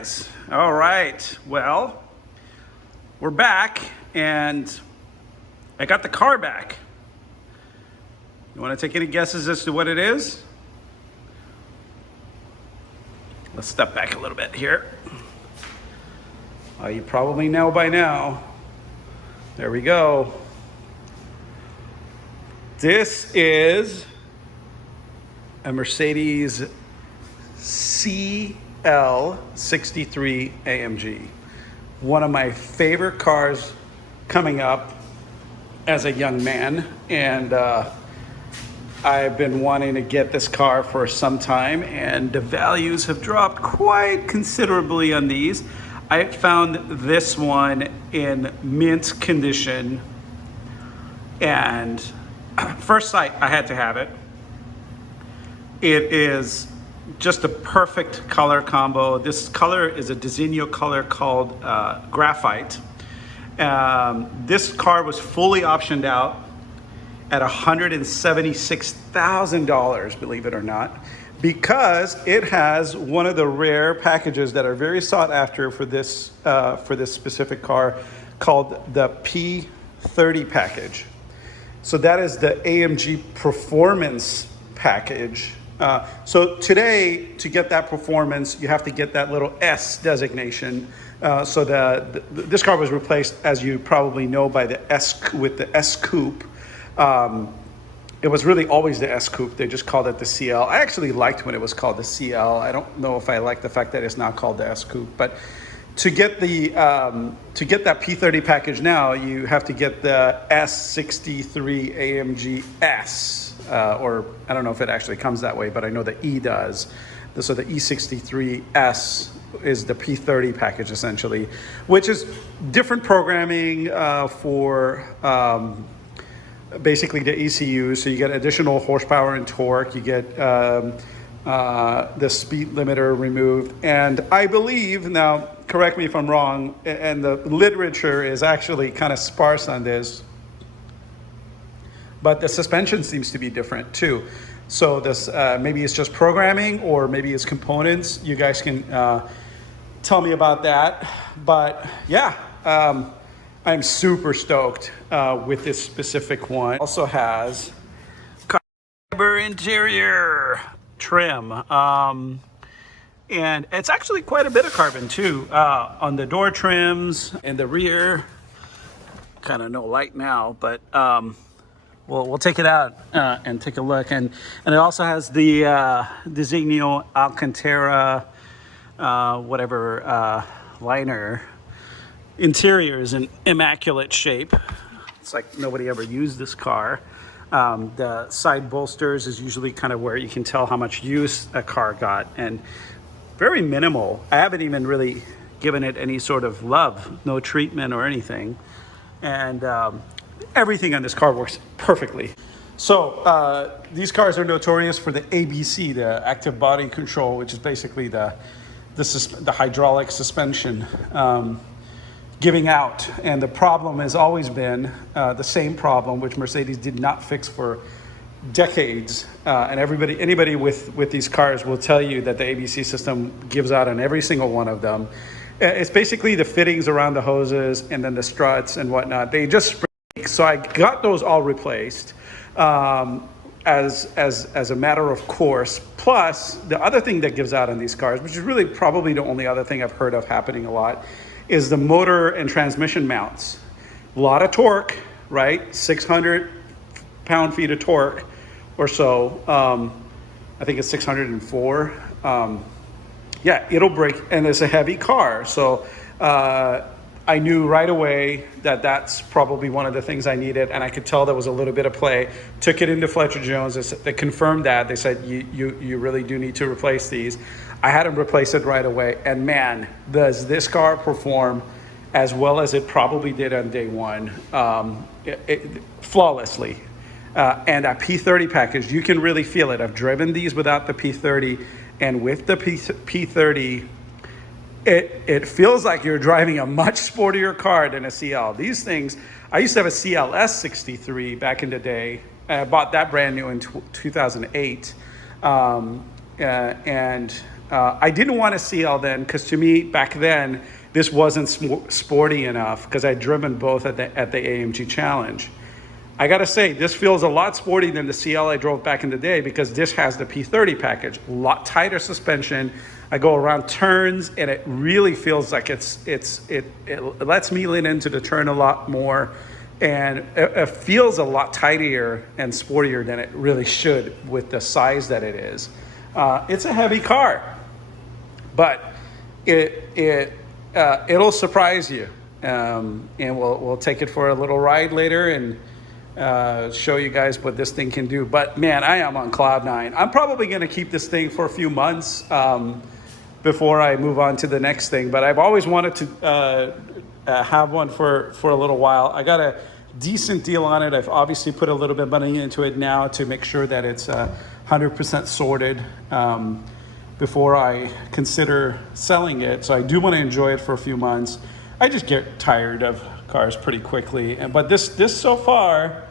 guys. All right, well, we're back and I got the car back. You want to take any guesses as to what it is? Let's step back a little bit here. You probably know by now. There we go. This is a Mercedes CL63 AMG. One of my favorite cars coming up as a young man, and I've been wanting to get this car for some time, and the values have dropped quite considerably on these. I found this one in mint condition, and first sight I had to have it. It is just a perfect color combo. This color is a designo color called graphite. This car was fully optioned out at $176,000, believe it or not, because it has one of the rare packages that are very sought after for this specific car, called the P30 package. So that is the AMG performance package. So today, to get that performance, you have to get that little S designation. So this car was replaced, as you probably know, by the S with the S Coupe. It was really always the S Coupe. They just called it the CL. I actually liked when it was called the CL. I don't know if I like the fact that it's now called the S Coupe, but to get the to get that P30 package now, you have to get the S63 AMG S. Or I don't know if it actually comes that way, but I know the E does. So the E63S is the P30 package essentially, which is different programming for basically the ECU. So you get additional horsepower and torque, you get the speed limiter removed. And I believe, now correct me if I'm wrong, and the literature is actually kind of sparse on this, but the suspension seems to be different too. So this maybe it's just programming, or maybe it's components. You guys can tell me about that. But yeah, I'm super stoked with this specific one. Also has fiber interior trim. And it's actually quite a bit of carbon too on the door trims and the rear. Kind of no light now, but we'll take it out and take a look. And it also has the Designo Alcantara liner. Interior is in immaculate shape. It's like nobody ever used this car. The side bolsters is usually kind of where you can tell how much use a car got, and very minimal. I haven't even really given it any sort of love, no treatment or anything. And everything on this car works perfectly. So these cars are notorious for the ABC, the active body control, which is basically the hydraulic suspension giving out. And the problem has always been the same problem, which Mercedes did not fix for decades. And anybody with these cars will tell you that the ABC system gives out on every single one of them. It's basically the fittings around the hoses and then the struts and whatnot. They just break. So I got those all replaced as a matter of course. Plus, the other thing that gives out on these cars, which is really probably the only other thing I've heard of happening a lot, is the motor and transmission mounts. A lot of torque, right? 600 pound-feet of torque or so. I think it's 604. Yeah, it'll break, and it's a heavy car. So I knew right away that that's probably one of the things I needed, and I could tell there was a little bit of play. Took it into Fletcher Jones. They confirmed that. They said, you really do need to replace these. I had them replace it right away, and man, does this car perform as well as it probably did on day one, flawlessly. And that P30 package, you can really feel it. I've driven these without the P30, and with the P30, it feels like you're driving a much sportier car than a CL. These things, I used to have a CLS63 back in the day. I bought that brand new in 2008. And I didn't want a CL then, because to me back then this wasn't sporty enough, because I'd driven both at the AMG Challenge. I gotta say, this feels a lot sporty than the CL I drove back in the day, because this has the P30 package, a lot tighter suspension. I go around turns and it really feels like it lets me lean into the turn a lot more, and it feels a lot tighter and sportier than it really should with the size that it is. It's a heavy car, but it'll surprise you, and we'll take it for a little ride later and show you guys what this thing can do. But man, I am on cloud nine. I'm probably going to keep this thing for a few months before I move on to the next thing. But I've always wanted to have one for a little while. I got a decent deal on it. I've obviously put a little bit of money into it now to make sure that it's 100% sorted before I consider selling it. So I do want to enjoy it for a few months. I just get tired of cars pretty quickly, but this so far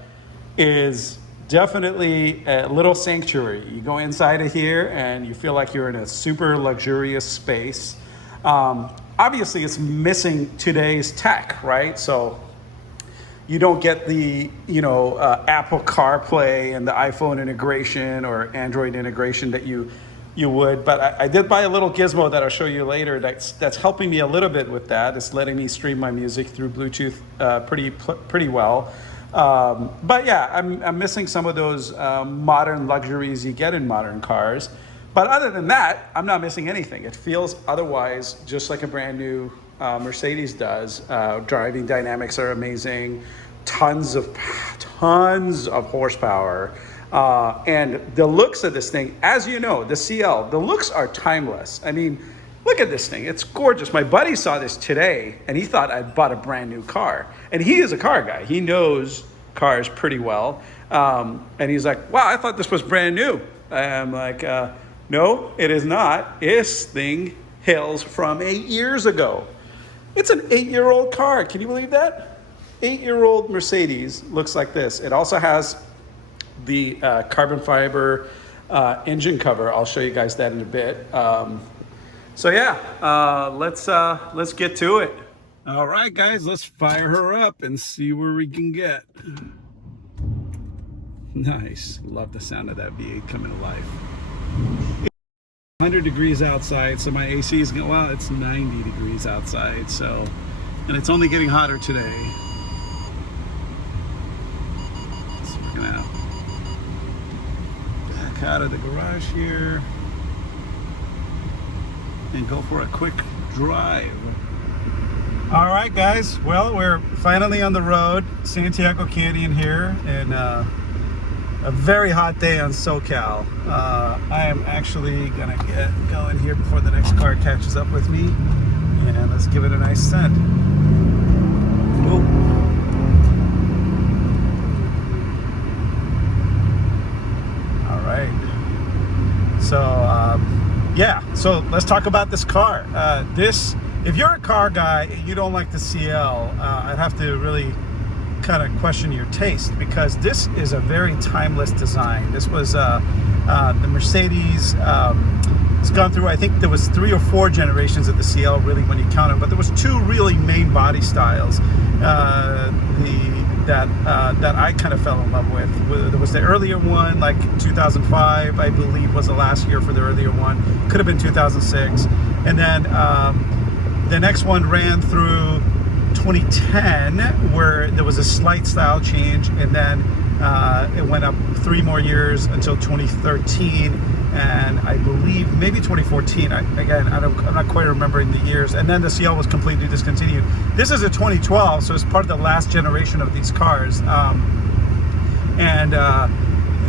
is definitely a little sanctuary. You go inside of here and you feel like you're in a super luxurious space. Obviously it's missing today's tech, right? So you don't get the Apple CarPlay and the iPhone integration or Android integration that you would, but I did buy a little gizmo that I'll show you later that's helping me a little bit with that. It's letting me stream my music through Bluetooth pretty well. But yeah, I'm missing some of those modern luxuries you get in modern cars. But other than that, I'm not missing anything. It feels otherwise just like a brand new Mercedes does. Driving dynamics are amazing. Tons of horsepower. And the looks of this thing, as you know, the CL, the looks are timeless. I mean, look at this thing. It's gorgeous. My buddy saw this today and he thought I'd bought a brand new car. And he is a car guy. He knows cars pretty well. And he's like, wow, I thought this was brand new. I'm like, no, it is not. This thing hails from 8 years ago. It's an 8-year-old car. Can you believe that? 8-year-old Mercedes looks like this. It also has the carbon fiber engine cover. I'll show you guys that in a bit. So yeah, let's get to it. All right, guys, let's fire her up and see where we can get. Nice. Love the sound of that V8 coming to life. 100 degrees outside, so my AC is well, it's 90 degrees outside, so, and it's only getting hotter today. So we're gonna back out of the garage here and go for a quick drive. All right, guys, well, we're finally on the road, Santiago Canyon here, and a very hot day on SoCal. I am actually gonna get going here before the next car catches up with me, and let's give it a nice send. Whoa. All right. So yeah, so let's talk about this car. If you're a car guy and you don't like the CL, I'd have to really kind of question your taste, because this is a very timeless design. This was the Mercedes. It's gone through, I think there was 3 or 4 generations of the CL, really, when you count them, but there was 2 really main body styles that I kind of fell in love with. There was the earlier one, like 2005, I believe, was the last year for the earlier one. Could have been 2006. And then the next one ran through 2010, where there was a slight style change, and then it went up 3 more years until 2013, and I believe maybe 2014. I'm not quite remembering the years. And then the CL was completely discontinued. This is a 2012, so it's part of the last generation of these cars, and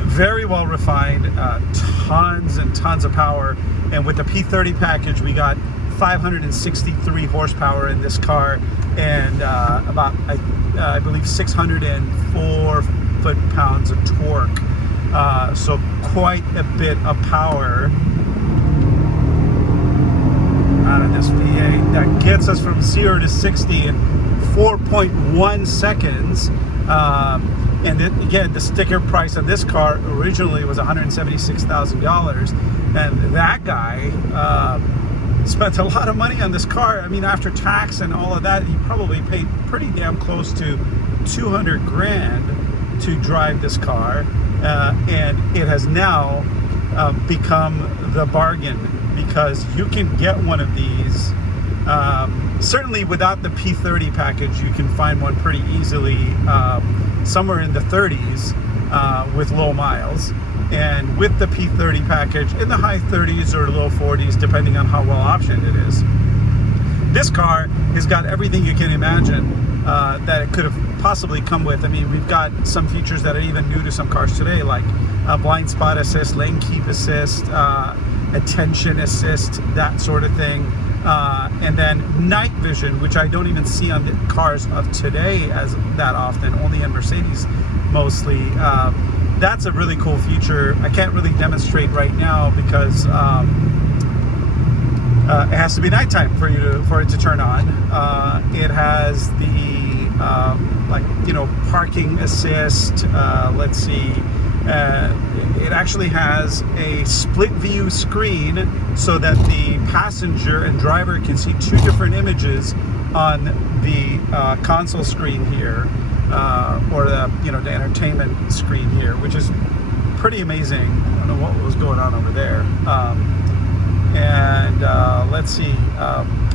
very well refined, tons and tons of power. And with the P30 package, we got 563 horsepower in this car, and about I believe 604 foot-pounds of torque. So quite a bit of power out of this V8 that gets us from 0 to 60 in 4.1 seconds. And again, the sticker price of this car originally was $176,000, and that guy spent a lot of money on this car. I mean, after tax and all of that, he probably paid pretty damn close to 200 grand to drive this car, and it has now become the bargain, because you can get one of these. Certainly without the P30 package, you can find one pretty easily, somewhere in the 30s with low miles. And with the P30 package, in the high 30s or low 40s, depending on how well optioned it is. This car has got everything you can imagine that it could have possibly come with. I mean, we've got some features that are even new to some cars today, like blind spot assist, lane keep assist, attention assist, that sort of thing. And then night vision, which I don't even see on the cars of today as that often, only in Mercedes mostly. That's a really cool feature. I can't really demonstrate right now because it has to be nighttime for it to turn on. It has the parking assist. Let's see. It actually has a split view screen so that the passenger and driver can see two different images on the console screen here, or the the entertainment screen here, which is pretty amazing. I don't know what was going on over there. Let's see,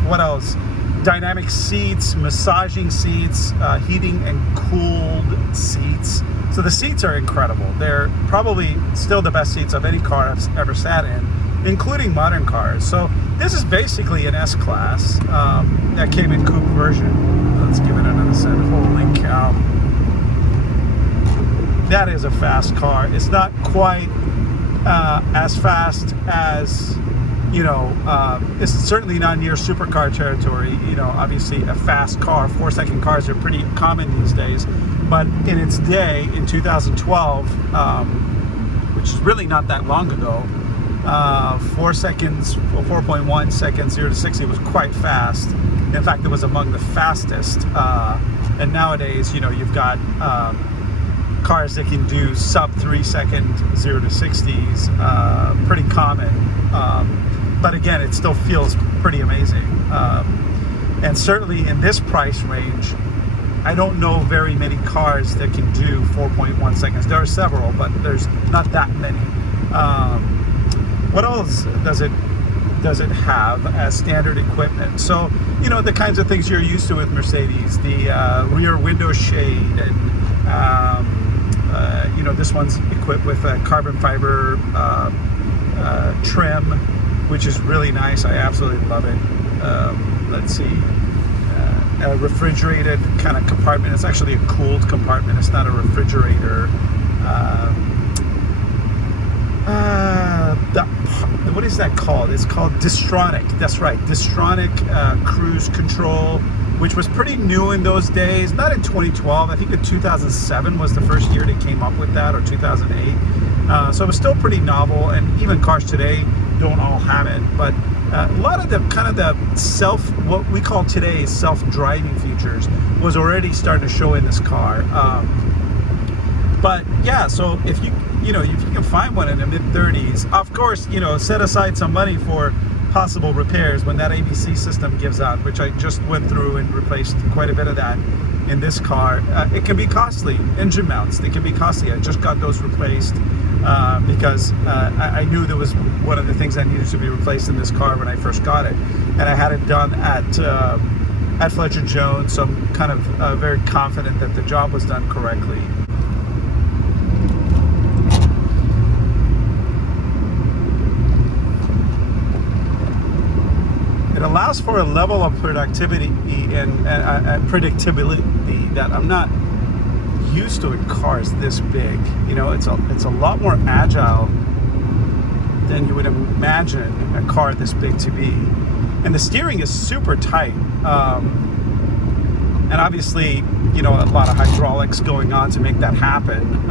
what else? Dynamic seats, massaging seats, heating and cooled seats. So the seats are incredible. They're probably still the best seats of any car I've ever sat in, including modern cars. So this is basically an S-Class that came in coupe version. Let's give it another set. Holy cow. That is a fast car. It's not quite as fast as, it's certainly not near supercar territory. Obviously a fast car, 4-second cars are pretty common these days. But in its day, in 2012, which is really not that long ago, 4 seconds, 4.1 seconds, 0 to 60 was quite fast. In fact, it was among the fastest. And nowadays, you've got cars that can do sub 3 second 0 to 60s, pretty common. But again, it still feels pretty amazing. And certainly in this price range, I don't know very many cars that can do 4.1 seconds. There are several, but there's not that many. What else does it have as standard equipment? So, the kinds of things you're used to with Mercedes, the rear window shade, and this one's equipped with a carbon fiber trim, which is really nice. I absolutely love it. Let's see. A refrigerated kind of compartment. It's actually a cooled compartment. It's not a refrigerator. What is that called? It's called Distronic. That's right, Distronic cruise control, which was pretty new in those days. Not in 2012. I think in 2007 was the first year they came up with that, or 2008. So it was still pretty novel, and even cars today don't all have it. But a lot of the what we call today self-driving features was already starting to show in this car. But yeah, so if you can find one in the mid-30s, of course, set aside some money for possible repairs when that ABC system gives out, which I just went through and replaced quite a bit of that in this car. It can be costly. Engine mounts, they can be costly. I just got those replaced because I knew there was one of the things that needed to be replaced in this car when I first got it, and I had it done at Fletcher Jones, so I'm kind of very confident that the job was done correctly. It allows for a level of productivity and predictability that I'm not used to in cars this big. It's a lot more agile than you would imagine a car this big to be. And the steering is super tight. And obviously, a lot of hydraulics going on to make that happen.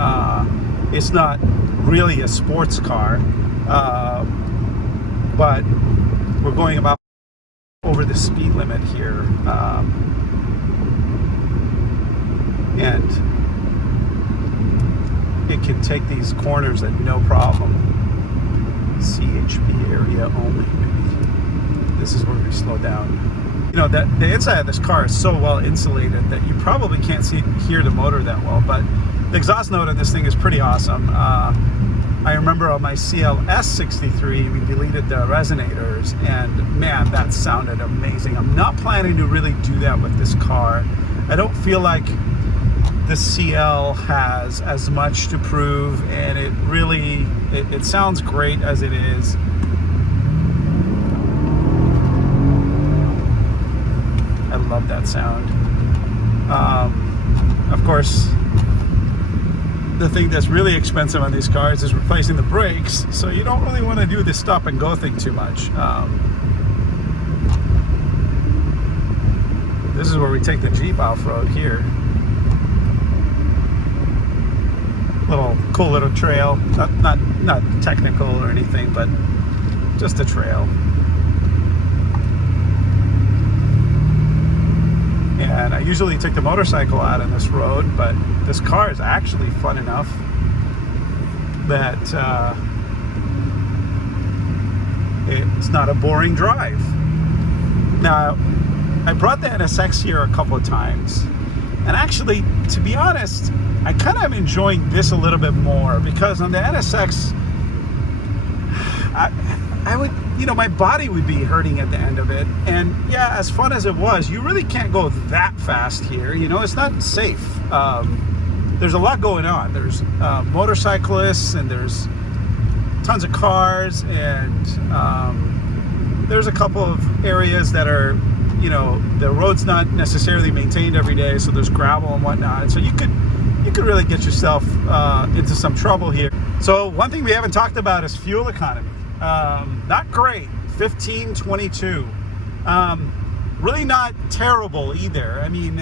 It's not really a sports car, but we're going about over the speed limit here. And it can take these corners at no problem. CHP area only, maybe. This is where we slow down. You know, that the inside of this car is so well insulated that you probably can't hear the motor that well, but the exhaust note of this thing is pretty awesome. I remember on my CL63, we deleted the resonators, and man, that sounded amazing. I'm not planning to really do that with this car. I don't feel like the CL has as much to prove, and it really, it sounds great as it is. I love that sound. Of course, the thing that's really expensive on these cars is replacing the brakes, so you don't really want to do this stop and go thing too much. This is where we take the Jeep off-road here. Cool little trail, not technical or anything, but just a trail. And I usually take the motorcycle out on this road, but this car is actually fun enough that it's not a boring drive. Now, I brought the NSX here a couple of times, and actually, to be honest, I kind of am enjoying this a little bit more, because on the NSX, I would, you know, my body would be hurting at the end of it. And yeah, as fun as it was, you really can't go that fast here. You know, it's not safe. There's a lot going on. There's motorcyclists, and there's tons of cars, and there's a couple of areas that are, you know, the road's not necessarily maintained every day, so there's gravel and whatnot. So you could really get yourself into some trouble here. So one thing we haven't talked about is fuel economy. Not great, 1522. Really not terrible either. I mean,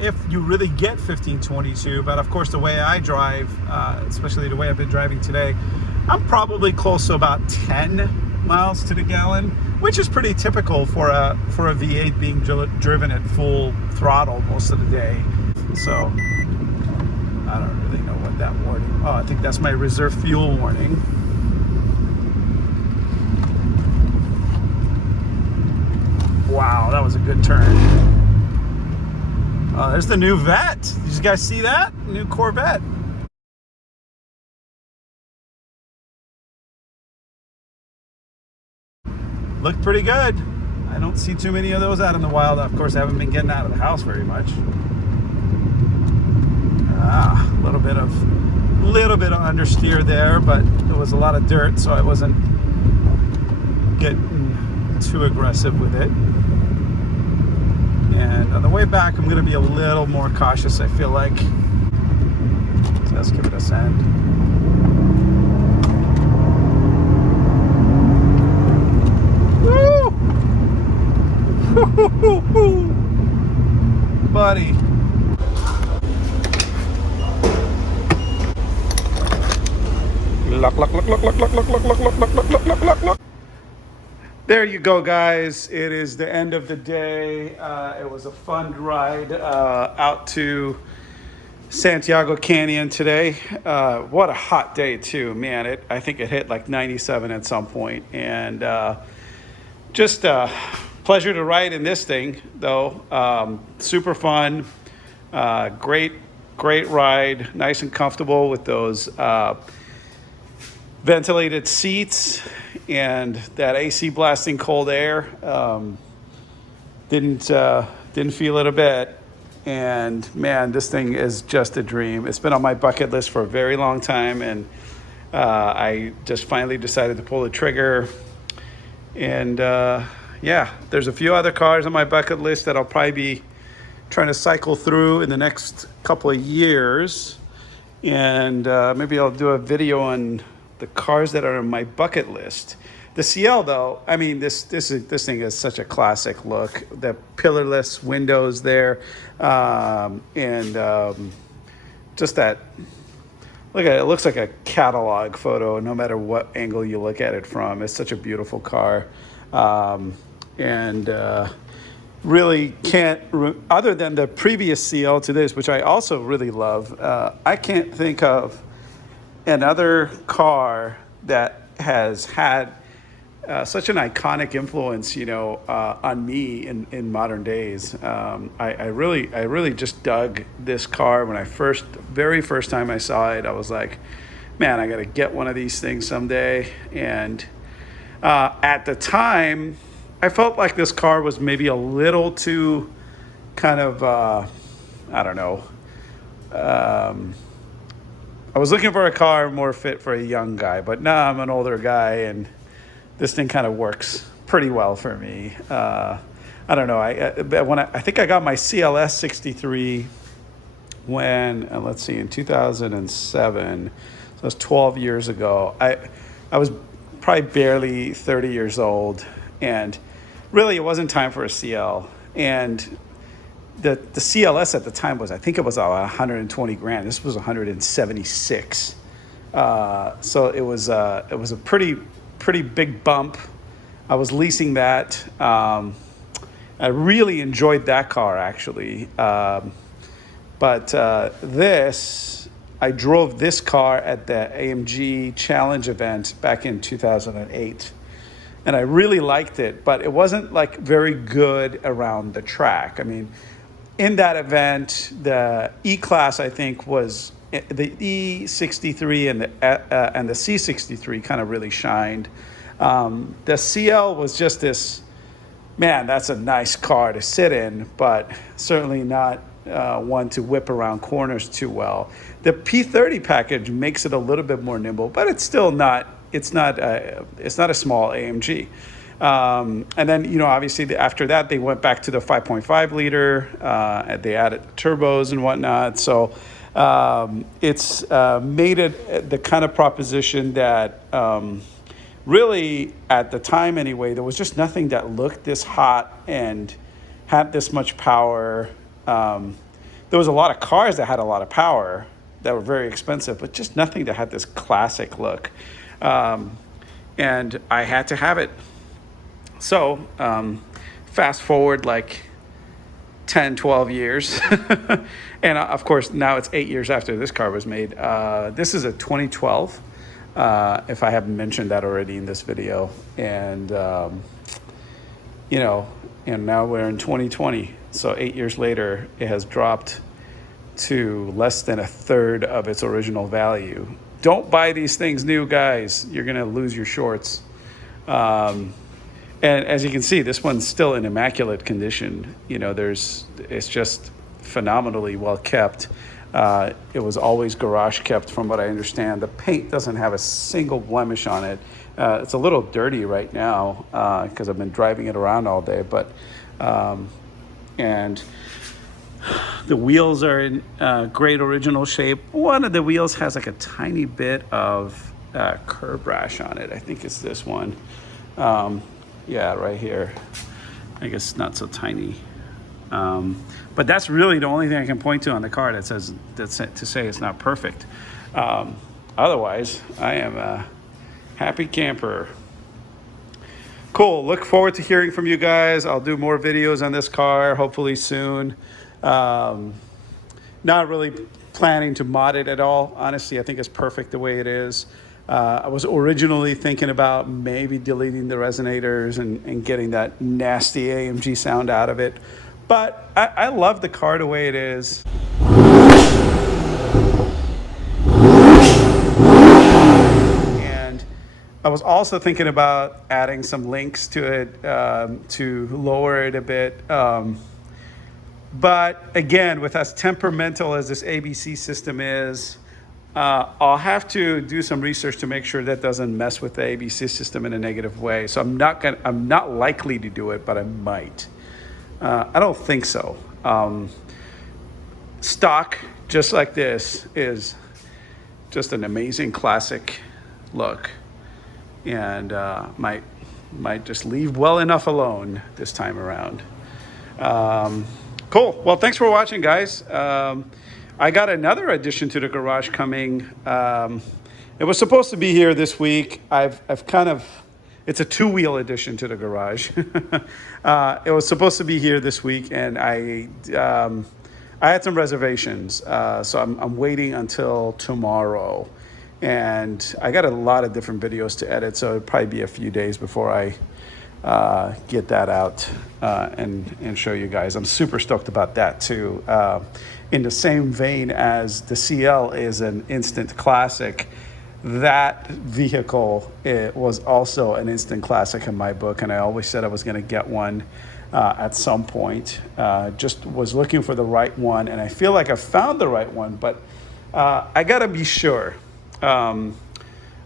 if you really get 1522, but of course the way I drive, especially the way I've been driving today, I'm probably close to about 10 miles to the gallon, which is pretty typical for a V8 being driven at full throttle most of the day. So I don't really know what that warning. Oh, I think that's my reserve fuel warning. Wow, that was a good turn. Oh, there's the new Vet. Did you guys see that? New Corvette. Looked pretty good. I don't see too many of those out in the wild. Of course, I haven't been getting out of the house very much. A little bit of understeer there, but there was a lot of dirt, so I wasn't getting too aggressive with it. And on the way back, I'm going to be a little more cautious, I feel like. So let's give it a send. Woo! Buddy. Look. There you go, guys. It is the end of the day. It was a fun ride out to Santiago Canyon today. What a hot day too, man. I think it hit like 97 at some point, and just a pleasure to ride in this thing though. Super fun, great ride, nice and comfortable with those ventilated seats and that AC blasting cold air. Didn't feel it a bit. And man, this thing is just a dream. It's been on my bucket list for a very long time, and I just finally decided to pull the trigger. And yeah, there's a few other cars on my bucket list that I'll probably be trying to cycle through in the next couple of years. And maybe I'll do a video on the cars that are on my bucket list. The CL though, I mean, this thing is such a classic look. The pillarless windows there, just that. Look at it. It looks like a catalog photo, no matter what angle you look at it from. It's such a beautiful car, really can't. Other than the previous CL to this, which I also really love, I can't think of another car that has had such an iconic influence, on me in modern days. I really just dug this car when very first time I saw it. I was like, man, I got to get one of these things someday. And at the time, I felt like this car was maybe a little too kind of, I don't know. I was looking for a car more fit for a young guy, but now I'm an older guy and this thing kind of works pretty well for me. I don't know. I think I got my CLS63 when, let's see, in 2007. So that's 12 years ago. I was probably barely 30 years old, and really it wasn't time for a CL. And the CLS at the time was, I think it was 120 grand. This was 176. So it was a pretty big bump. I was leasing that. I really enjoyed that car actually. But I drove this car at the AMG Challenge event back in 2008. And I really liked it, but it wasn't like very good around the track. I mean, in that event, the E-Class, I think, was the E63 and the C63 kind of really shined. The CL was just this, man, that's a nice car to sit in, but certainly not one to whip around corners too well. The P30 package makes it a little bit more nimble, but it's still not. It's not a small AMG. And then, obviously after that, they went back to the 5.5 liter. They added turbos and whatnot. So it's made it the kind of proposition that really, at the time anyway, there was just nothing that looked this hot and had this much power. There was a lot of cars that had a lot of power that were very expensive, but just nothing that had this classic look. And I had to have it. So fast forward like 10, 12 years. And of course, now it's 8 years after this car was made. This is a 2012, if I haven't mentioned that already in this video. And, and now we're in 2020. So 8 years later, it has dropped to less than a third of its original value. Don't buy these things new, guys. You're going to lose your shorts. And as you can see, this one's still in immaculate condition. It's just phenomenally well kept. It was always garage kept from what I understand. The paint doesn't have a single blemish on it. It's a little dirty right now because I've been driving it around all day, but and the wheels are in great original shape. One of the wheels has like a tiny bit of curb rash on it. I think it's this one. Yeah, right here. I guess not so tiny. But that's really the only thing I can point to on the car that says to say it's not perfect. Otherwise, I am a happy camper. Cool. Look forward to hearing from you guys. I'll do more videos on this car, hopefully soon. Not really planning to mod it at all. Honestly, I think it's perfect the way it is. I was originally thinking about maybe deleting the resonators and getting that nasty AMG sound out of it. But I love the car the way it is. And I was also thinking about adding some links to it to lower it a bit. But again, with as temperamental as this ABC system is, I'll have to do some research to make sure that doesn't mess with the ABC system in a negative way. So I'm not likely to do it, but I might. I don't think so. Stock, just like this, is just an amazing classic look, and might just leave well enough alone this time around. Cool. Well, thanks for watching, guys. I got another addition to the garage coming. It was supposed to be here this week. It's a two-wheel addition to the garage. It was supposed to be here this week, and I had some reservations, so I'm waiting until tomorrow. and I got a lot of different videos to edit, so it'll probably be a few days before I get that out and show you guys. I'm super stoked about that too. In the same vein as the CL is an instant classic, that vehicle, it was also an instant classic in my book, and I always said I was going to get one at some point. Just was looking for the right one, and I feel like I found the right one, but I gotta be sure. I'm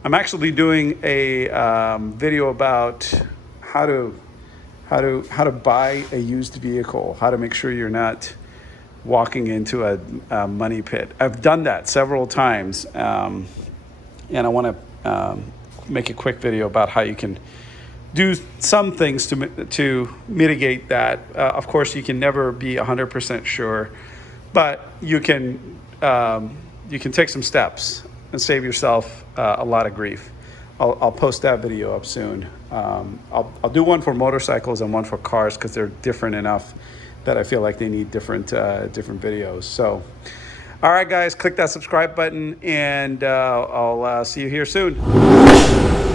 actually doing a video about how to buy a used vehicle, how to make sure you're not walking into a money pit. I've done that several times, and I want to make a quick video about how you can do some things to mitigate that. Of course, you can never be 100% sure, but you can take some steps and save yourself a lot of grief. I'll post that video up soon. I'll do one for motorcycles and one for cars because they're different enough that I feel like they need different videos. So, all right, guys, click that subscribe button, and I'll see you here soon.